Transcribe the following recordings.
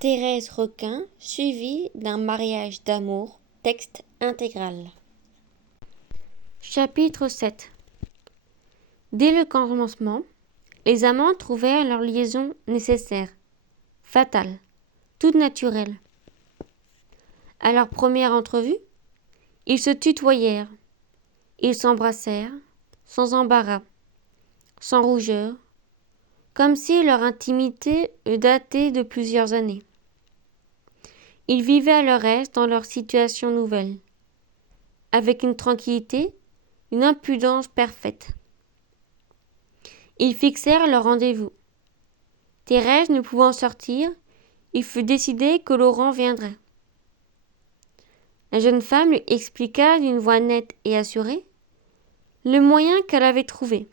Thérèse Requin, suivie d'un mariage d'amour, texte intégral. Chapitre 7. Dès le commencement, les amants trouvèrent leur liaison nécessaire, fatale, toute naturelle. À leur première entrevue, ils se tutoyèrent, ils s'embrassèrent, sans embarras, sans rougeur, comme si leur intimité eût daté de plusieurs années. Ils vivaient à leur aise dans leur situation nouvelle, avec une tranquillité, une impudence parfaite. Ils fixèrent leur rendez-vous. Thérèse ne pouvant sortir, il fut décidé que Laurent viendrait. La jeune femme lui expliqua d'une voix nette et assurée le moyen qu'elle avait trouvé.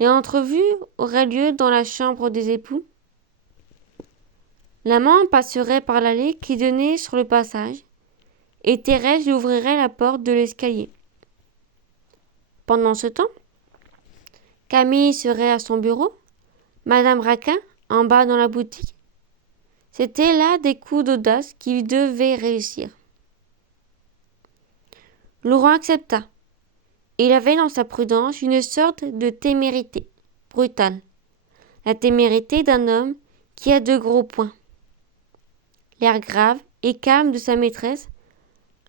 L'entrevue aurait lieu dans la chambre des époux. L'amant passerait par l'allée qui donnait sur le passage, et Thérèse lui ouvrirait la porte de l'escalier. Pendant ce temps, Camille serait à son bureau, Madame Raquin en bas dans la boutique. C'était là des coups d'audace qui devaient réussir. Laurent accepta. Il avait dans sa prudence une sorte de témérité brutale, la témérité d'un homme qui a de gros poings. L'air grave et calme de sa maîtresse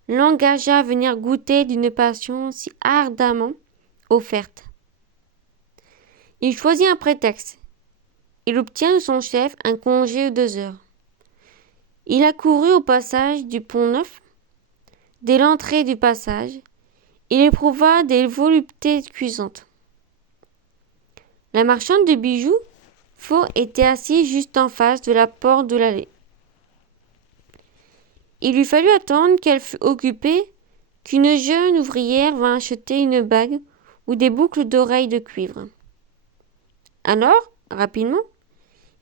l'engagea à venir goûter d'une passion si ardemment offerte. Il choisit un prétexte. Il obtient de son chef un congé de 2 heures. Il accourut au passage du Pont-Neuf. Dès l'entrée du passage, il éprouva des voluptés cuisantes. La marchande de bijoux faux était assise juste en face de la porte de l'allée. Il lui fallut attendre qu'elle fût occupée, qu'une jeune ouvrière vint acheter une bague ou des boucles d'oreilles de cuivre. Alors, rapidement,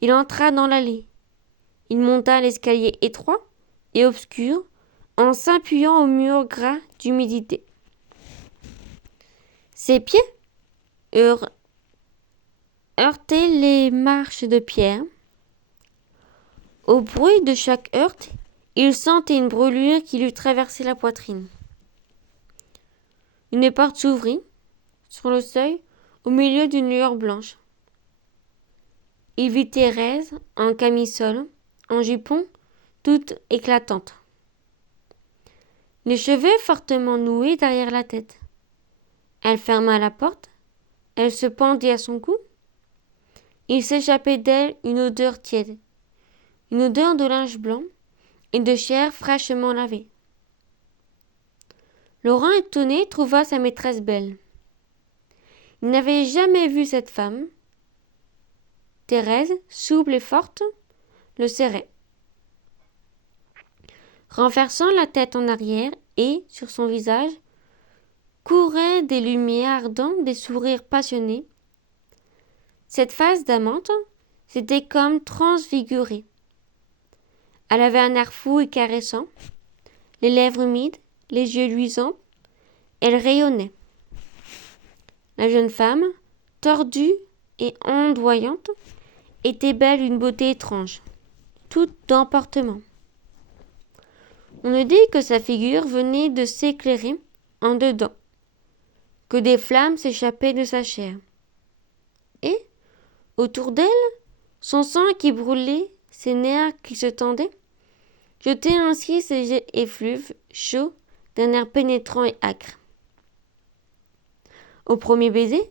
il entra dans l'allée. Il monta l'escalier étroit et obscur en s'appuyant au mur gras d'humidité. Ses pieds heurtaient les marches de pierre. Au bruit de chaque heurte, il sentait une brûlure qui lui traversait la poitrine. Une porte s'ouvrit, sur le seuil, au milieu d'une lueur blanche. Il vit Thérèse, en camisole, en jupon, toute éclatante. Les cheveux fortement noués derrière la tête. Elle ferma la porte, elle se pendit à son cou. Il s'échappait d'elle une odeur tiède, une odeur de linge blanc et de chair fraîchement lavée. Laurent, étonné, trouva sa maîtresse belle. Il n'avait jamais vu cette femme. Thérèse, souple et forte, le serrait, renversant la tête en arrière, et, sur son visage, couraient des lumières ardentes, des sourires passionnés. Cette face d'amante s'était comme transfigurée. Elle avait un air fou et caressant, les lèvres humides, les yeux luisants. Elle rayonnait. La jeune femme, tordue et ondoyante, était belle d'une beauté étrange, toute d'emportement. On ne dit que sa figure venait de s'éclairer en dedans, que des flammes s'échappaient de sa chair. Et, autour d'elle, son sang qui brûlait, ses nerfs qui se tendaient, jetaient ainsi ses effluves chauds d'un air pénétrant et acre. Au premier baiser,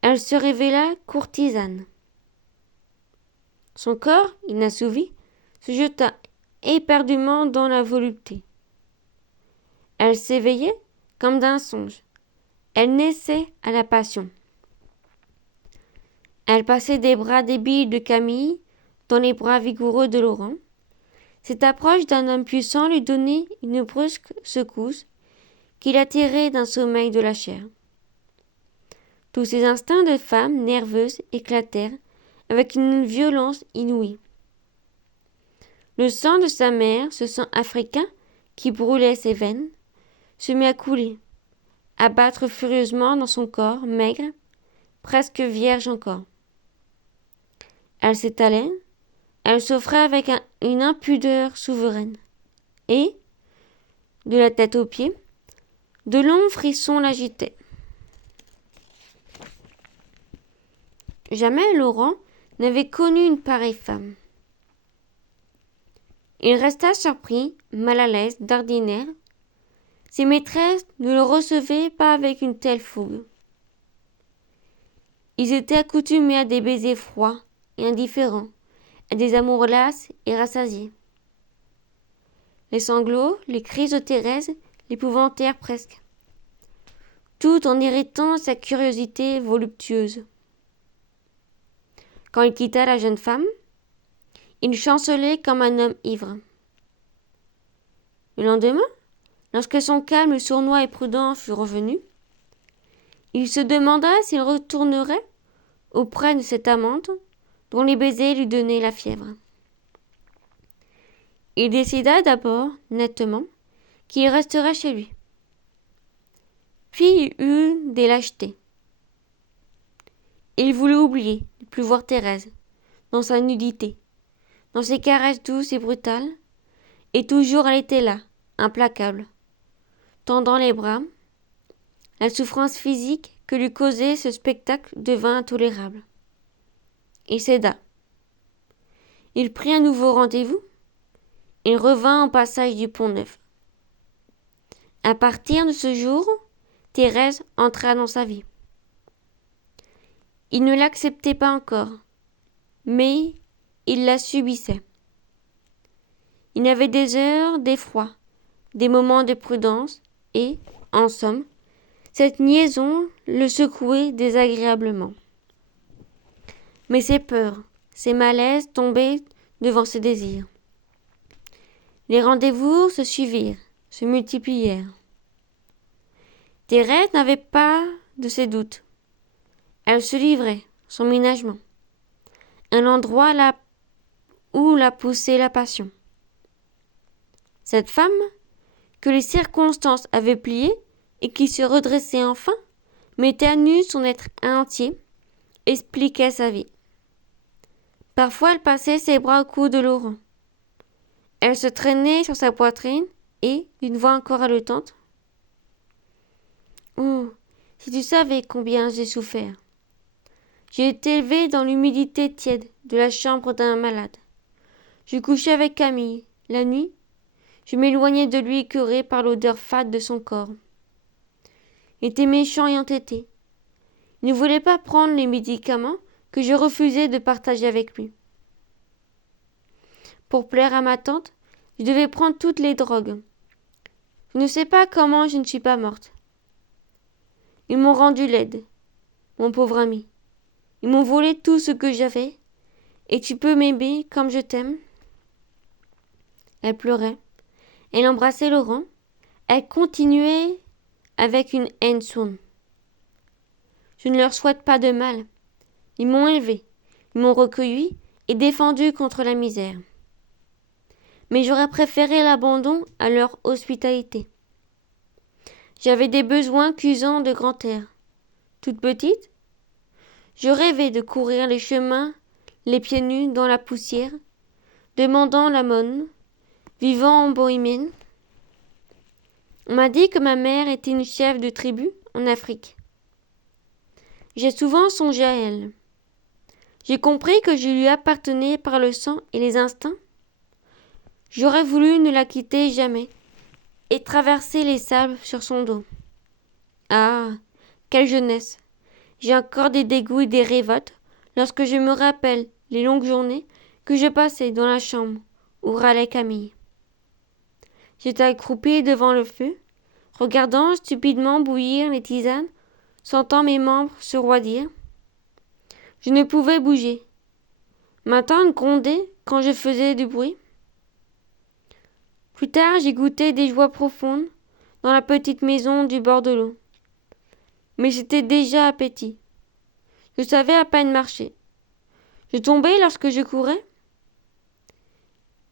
elle se révéla courtisane. Son corps, inassouvi, se jeta éperdument dans la volupté. Elle s'éveillait comme d'un songe. Elle naissait à la passion. Elle passait des bras débiles de Camille dans les bras vigoureux de Laurent. Cette approche d'un homme puissant lui donnait une brusque secousse qui l'attirait d'un sommeil de la chair. Tous ses instincts de femme nerveuse éclatèrent avec une violence inouïe. Le sang de sa mère, ce sang africain qui brûlait ses veines, se mit à couler, à battre furieusement dans son corps maigre, presque vierge encore. Elle s'étalait, Elle s'offrait avec une impudeur souveraine. Et, de la tête aux pieds, de longs frissons l'agitaient. Jamais Laurent n'avait connu une pareille femme. Il resta surpris, mal à l'aise, d'ordinaire. Ses maîtresses ne le recevaient pas avec une telle fougue. Ils étaient accoutumés à des baisers froids et indifférents, à des amours lasses et rassasiés. Les sanglots, les cris de Thérèse l'épouvantèrent presque, tout en irritant sa curiosité voluptueuse. Quand il quitta la jeune femme, il chancelait comme un homme ivre. Le lendemain, lorsque son calme sournois et prudent fut revenu, il se demanda s'il retournerait auprès de cette amante dont les baisers lui donnaient la fièvre. Il décida d'abord, nettement, qu'il resterait chez lui. Puis il eut des lâchetés. Il voulut oublier, ne plus voir Thérèse, dans sa nudité, dans ses caresses douces et brutales, et toujours elle était là, implacable, tendant les bras. La souffrance physique que lui causait ce spectacle devint intolérable. Il céda. Il prit un nouveau rendez-vous. Il revint au passage du Pont-Neuf. À partir de ce jour, Thérèse entra dans sa vie. Il ne l'acceptait pas encore, mais il la subissait. Il avait des heures d'effroi, des moments de prudence, et, en somme, cette liaison le secouait désagréablement. Mais ses peurs, ses malaises tombaient devant ses désirs. Les rendez-vous se suivirent, se multiplièrent. Thérèse n'avait pas de ses doutes. Elle se livrait, son ménagement. Un endroit là où la poussait la passion. Cette femme, que les circonstances avaient pliée et qui se redressait enfin, mettait à nu son être entier, expliquait sa vie. Parfois elle passait ses bras au cou de Laurent. Elle se traînait sur sa poitrine et, d'une voix encore haletante, « Oh, si tu savais combien j'ai souffert. J'ai été élevée dans l'humidité tiède de la chambre d'un malade. Je couchais avec Camille. La nuit, je m'éloignais de lui écœurée par l'odeur fade de son corps. Il était méchant et entêté. Il ne voulait pas prendre les médicaments que je refusais de partager avec lui. Pour plaire à ma tante, je devais prendre toutes les drogues. Je ne sais pas comment je ne suis pas morte. Ils m'ont rendue laide, mon pauvre ami. Ils m'ont volé tout ce que j'avais, et tu peux m'aimer comme je t'aime. » Elle pleurait. Elle embrassait Laurent. Elle continuait avec une haine sourde. « Je ne leur souhaite pas de mal. Ils m'ont élevée, ils m'ont recueillie et défendue contre la misère. Mais j'aurais préféré l'abandon à leur hospitalité. J'avais des besoins cuisants de grand air. Toute petite, je rêvais de courir les chemins, les pieds nus dans la poussière, demandant l'aumône, vivant en bohémienne. On m'a dit que ma mère était une chef de tribu en Afrique. J'ai souvent songé à elle. J'ai compris que je lui appartenais par le sang et les instincts. J'aurais voulu ne la quitter jamais et traverser les sables sur son dos. Ah, quelle jeunesse! J'ai encore des dégoûts et des révoltes lorsque je me rappelle les longues journées que je passais dans la chambre où râlait Camille. J'étais accroupie devant le feu, regardant stupidement bouillir les tisanes, sentant mes membres se roidir. Je ne pouvais bouger. Ma tante grondait quand je faisais du bruit. Plus tard, j'ai goûté des joies profondes dans la petite maison du bord de l'eau. Mais j'étais déjà appétit. Je savais à peine marcher. Je tombais lorsque je courais.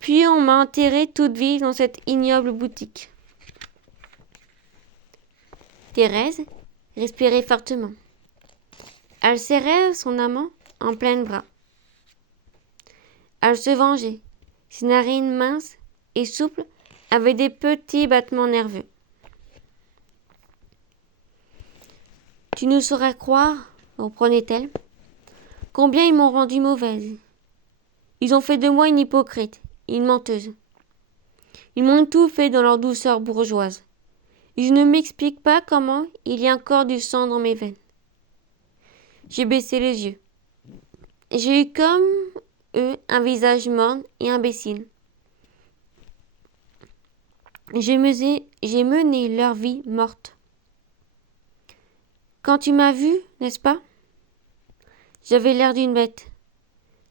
Puis on m'a enterrée toute vive dans cette ignoble boutique. Thérèse respirait fortement. Elle serrait son amant en plein bras. Elle se vengeait. Ses narines minces et souples avaient des petits battements nerveux. Tu nous saurais croire, reprenait-elle, combien ils m'ont rendue mauvaise. Ils ont fait de moi une hypocrite, une menteuse. Ils m'ont tout fait dans leur douceur bourgeoise. Et je ne m'explique pas comment il y a encore du sang dans mes veines. J'ai baissé les yeux. J'ai eu comme eux un visage morne et imbécile. J'ai mené leur vie morte. Quand tu m'as vue, n'est-ce pas? J'avais l'air d'une bête.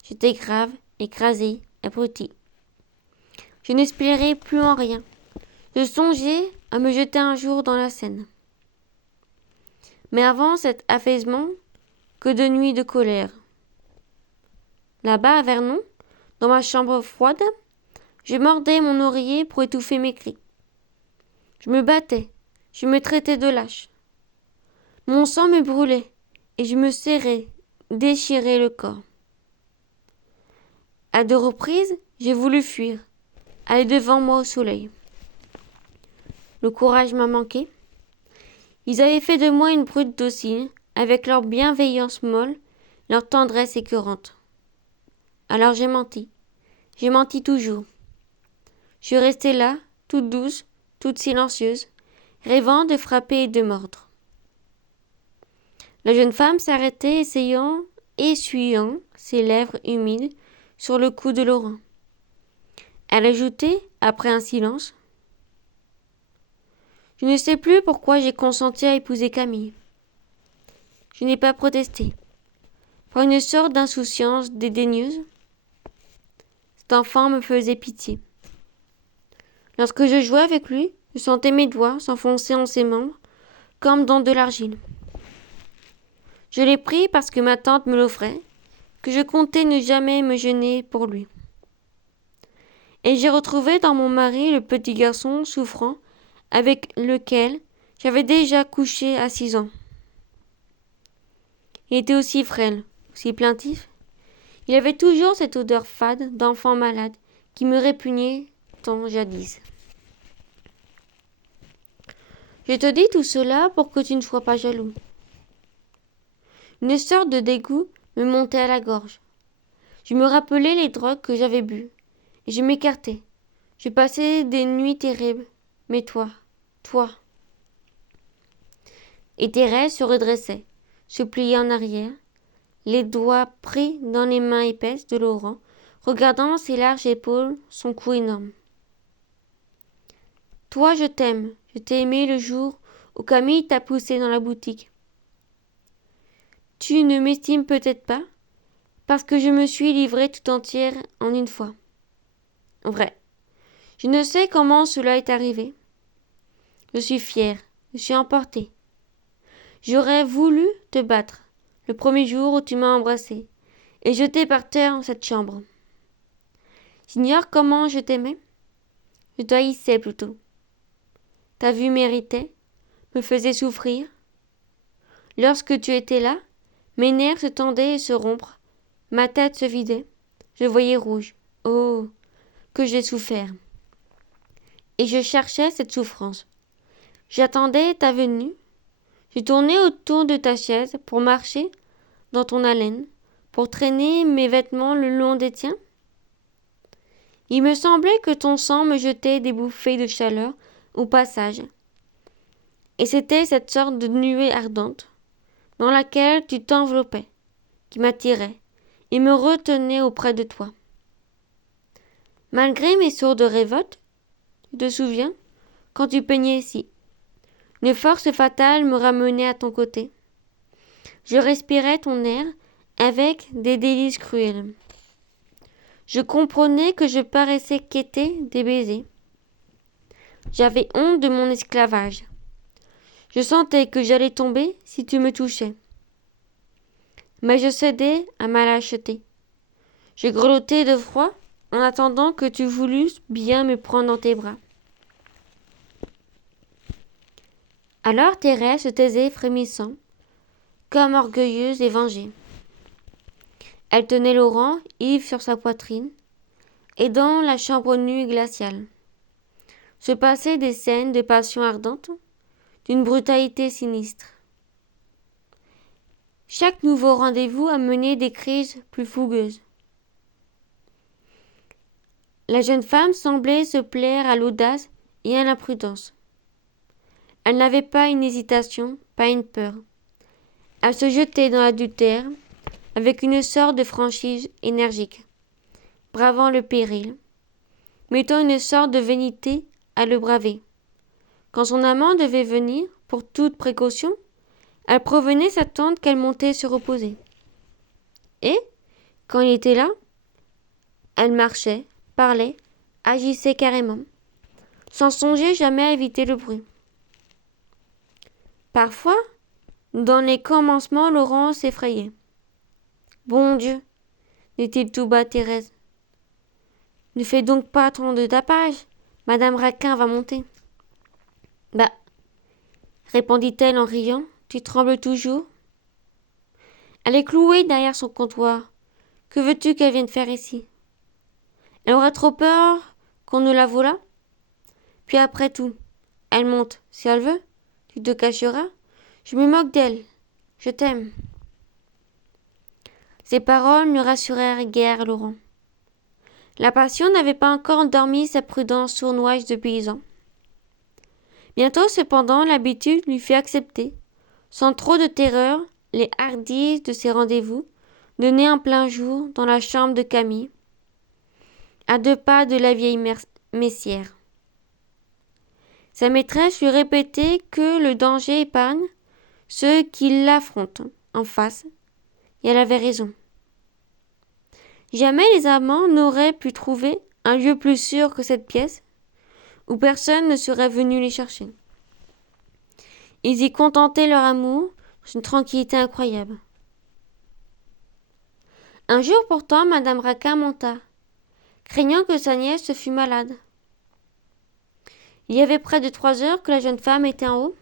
J'étais grave, écrasée, abrutie. Je n'espérais plus en rien. Je songeais à me jeter un jour dans la Seine. Mais avant cet affaissement, que de nuits de colère. Là-bas, à Vernon, dans ma chambre froide, je mordais mon oreiller pour étouffer mes cris. Je me battais, je me traitais de lâche. Mon sang me brûlait, et je me serrais, déchirais le corps. À 2 reprises, j'ai voulu fuir, aller devant moi au soleil. Le courage m'a manqué. Ils avaient fait de moi une brute docile, avec leur bienveillance molle, leur tendresse écœurante. Alors j'ai menti toujours. Je suis restée là, toute douce, toute silencieuse, rêvant de frapper et de mordre. La jeune femme s'arrêtait, essuyant ses lèvres humides sur le cou de Laurent. Elle ajoutait, après un silence, « Je ne sais plus pourquoi j'ai consenti à épouser Camille. Je n'ai pas protesté. Par une sorte d'insouciance dédaigneuse, cet enfant me faisait pitié. Lorsque je jouais avec lui, je sentais mes doigts s'enfoncer en ses membres, comme dans de l'argile. Je l'ai pris parce que ma tante me l'offrait, que je comptais ne jamais me gêner pour lui. Et j'ai retrouvé dans mon mari le petit garçon souffrant avec lequel j'avais déjà couché à 6 ans. Il était aussi frêle, aussi plaintif. Il avait toujours cette odeur fade d'enfant malade qui me répugnait tant jadis. Je te dis tout cela pour que tu ne sois pas jaloux. Une sorte de dégoût me montait à la gorge. Je me rappelais les drogues que j'avais bues, et je m'écartais. Je passais des nuits terribles. Mais toi. Et Thérèse se redressait, se pliait en arrière, les doigts pris dans les mains épaisses de Laurent, regardant ses larges épaules, son cou énorme. Toi, je t'aime. Je t'ai aimé le jour où Camille t'a poussé dans la boutique. Tu ne m'estimes peut-être pas, parce que je me suis livrée tout entière en une fois. Vrai. Je ne sais comment cela est arrivé. Je suis fière, je suis emportée. J'aurais voulu te battre le premier jour où tu m'as embrassée et jeté par terre en cette chambre. J'ignore comment je t'aimais. Je te haïssais plutôt. Ta vue m'irritait, me faisait souffrir. Lorsque tu étais là, mes nerfs se tendaient et se rompre, ma tête se vidait, je voyais rouge. Oh, que j'ai souffert. Et je cherchais cette souffrance. J'attendais ta venue. Je tournais autour de ta chaise pour marcher dans ton haleine, pour traîner mes vêtements le long des tiens. Il me semblait que ton sang me jetait des bouffées de chaleur au passage. Et c'était cette sorte de nuée ardente dans laquelle tu t'enveloppais, qui m'attirait et me retenait auprès de toi. Malgré mes sourdes révoltes, tu te souviens, quand tu peignais ici, une force fatale me ramenait à ton côté. Je respirais ton air avec des délices cruels. Je comprenais que je paraissais quêter des baisers. J'avais honte de mon esclavage. Je sentais que j'allais tomber si tu me touchais. Mais je cédais à ma lâcheté. Je grelottais de froid en attendant que tu voulusses bien me prendre dans tes bras. Alors Thérèse se taisait frémissant, comme orgueilleuse et vengée. Elle tenait Laurent, ivre sur sa poitrine, et dans la chambre nue et glaciale se passaient des scènes de passion ardente, d'une brutalité sinistre. Chaque nouveau rendez-vous amenait des crises plus fougueuses. La jeune femme semblait se plaire à l'audace et à l'imprudence. Elle n'avait pas une hésitation, pas une peur. Elle se jetait dans l'adultère avec une sorte de franchise énergique, bravant le péril, mettant une sorte de vanité à le braver. Quand son amant devait venir, pour toute précaution, elle prévenait sa tante qu'elle montait se reposer. Et, quand il était là, elle marchait, parlait, agissait carrément, sans songer jamais à éviter le bruit. Parfois, dans les commencements, Laurent s'effrayait. « Bon Dieu !» dit-il tout bas à Thérèse. « Ne fais donc pas trop de tapage, Madame Raquin va monter. »« Bah, répondit-elle en riant, tu trembles toujours ? Elle est clouée derrière son comptoir. Que veux-tu qu'elle vienne faire ici ? Elle aurait trop peur qu'on ne la volât. Puis après tout, elle monte, si elle veut. Tu te cacheras. Je me moque d'elle. Je t'aime. » Ces paroles ne rassurèrent guère Laurent. La passion n'avait pas encore endormi sa prudence sournoise de paysan. Bientôt, cependant, l'habitude lui fit accepter, sans trop de terreur, les hardises de ces rendez-vous, donnés en plein jour dans la chambre de Camille, à 2 pas de la vieille messière. Sa maîtresse lui répétait que le danger épargne ceux qui l'affrontent en face, et elle avait raison. Jamais les amants n'auraient pu trouver un lieu plus sûr que cette pièce, où personne ne serait venu les chercher. Ils y contentaient leur amour dans une tranquillité incroyable. Un jour pourtant, Madame Raquin monta, craignant que sa nièce se fût malade. Il y avait près de 3 heures que la jeune femme était en haut.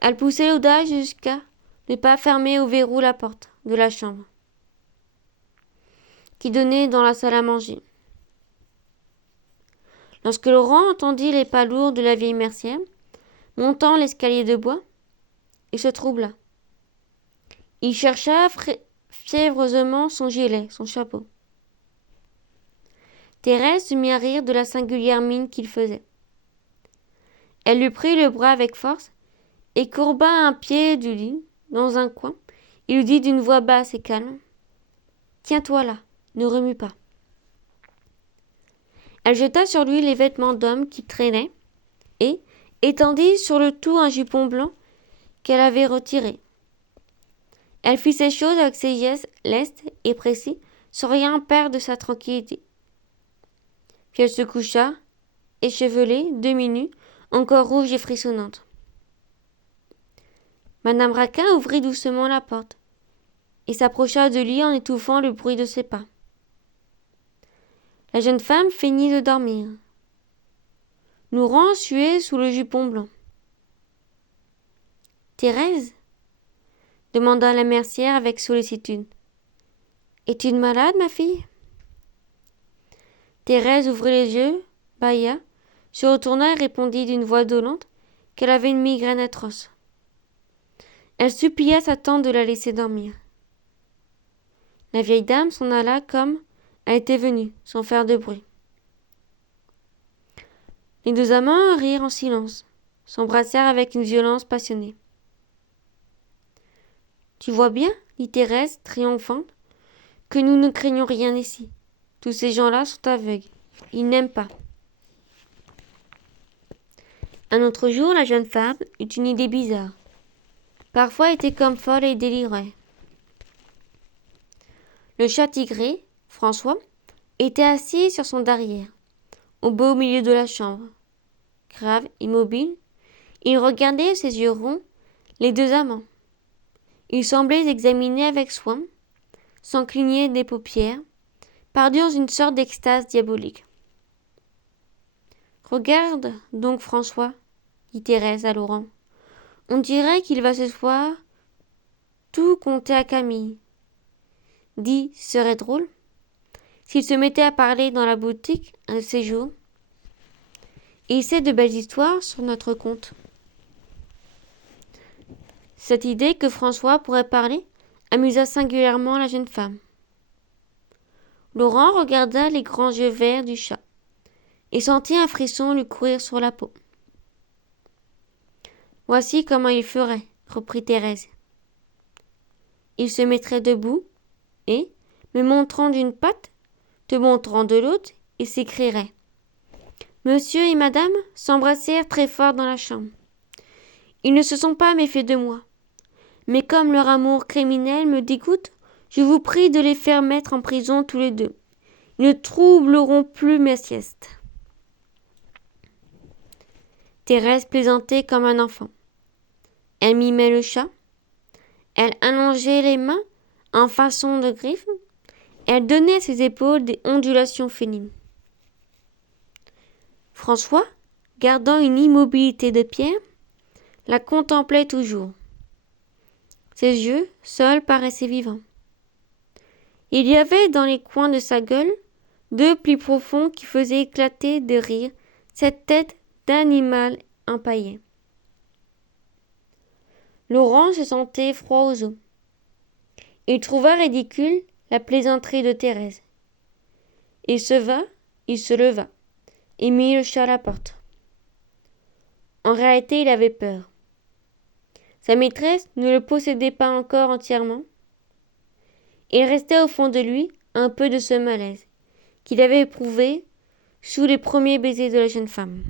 Elle poussait l'audace jusqu'à ne pas fermer au verrou la porte de la chambre qui donnait dans la salle à manger. Lorsque Laurent entendit les pas lourds de la vieille mercière montant l'escalier de bois, il se troubla. Il chercha fiévreusement son gilet, son chapeau. Thérèse se mit à rire de la singulière mine qu'il faisait. Elle lui prit le bras avec force et courba un pied du lit, dans un coin. Il lui dit d'une voix basse et calme : « Tiens-toi là, ne remue pas. » Elle jeta sur lui les vêtements d'homme qui traînaient et étendit sur le tout un jupon blanc qu'elle avait retiré. Elle fit ces choses avec ses gestes lestes et précis, sans rien perdre de sa tranquillité. Puis elle se coucha, échevelée, demi-nue, encore rouge et frissonnante. Madame Raquin ouvrit doucement la porte et s'approcha de lui en étouffant le bruit de ses pas. La jeune femme feignit de dormir. Laurent suait sous le jupon blanc. « Thérèse ?» demanda la mercière avec sollicitude. « Es-tu malade, ma fille ?» Thérèse ouvrit les yeux, bâilla, se retourna et répondit d'une voix dolente qu'elle avait une migraine atroce. Elle supplia sa tante de la laisser dormir. La vieille dame s'en alla comme elle était venue, sans faire de bruit. Les 2 amants rirent en silence, s'embrassèrent avec une violence passionnée. « Tu vois bien, dit Thérèse, triomphante, que nous ne craignons rien ici. Tous ces gens-là sont aveugles. Ils n'aiment pas. » Un autre jour, la jeune femme eut une idée bizarre. Parfois, elle était comme folle et délirait. Le chat tigré, François, était assis sur son derrière, au beau milieu de la chambre. Grave, immobile, il regardait ses yeux ronds les 2 amants. Il semblait les examiner avec soin, sans cligner des paupières, perdu dans une sorte d'extase diabolique. « Regarde donc, François, dit Thérèse à Laurent. On dirait qu'il va ce soir tout conter à Camille. Dis, ce serait drôle. s'il se mettait à parler dans la boutique un de ces jours. Et il sait de belles histoires sur notre compte. Cette idée que François pourrait parler amusa singulièrement la jeune femme. Laurent regarda les grands yeux verts du chat et sentit un frisson lui courir sur la peau. « Voici comment il ferait, reprit Thérèse. Il se mettrait debout et, me montrant d'une patte, te montrant de l'autre, il s'écrierait. Monsieur et madame s'embrassèrent très fort dans la chambre. Ils ne se sont pas méfiés de moi. Mais comme leur amour criminel me dégoûte, je vous prie de les faire mettre en prison tous les deux. Ils ne troubleront plus mes siestes. Thérèse plaisantait comme un enfant. Elle mimait le chat. Elle allongeait les mains en façon de griffes. Elle donnait à ses épaules des ondulations félines. François, gardant une immobilité de pierre, la contemplait toujours. Ses yeux, seuls, paraissaient vivants. Il y avait dans les coins de sa gueule 2 plis profonds qui faisaient éclater de rire cette tête d'animal empaillé. Laurent se sentait froid aux os. Il trouva ridicule la plaisanterie de Thérèse. Il se leva et mit le chat à la porte. En réalité, il avait peur. Sa maîtresse ne le possédait pas encore entièrement. Il restait au fond de lui un peu de ce malaise qu'il avait éprouvé sous les premiers baisers de la jeune femme.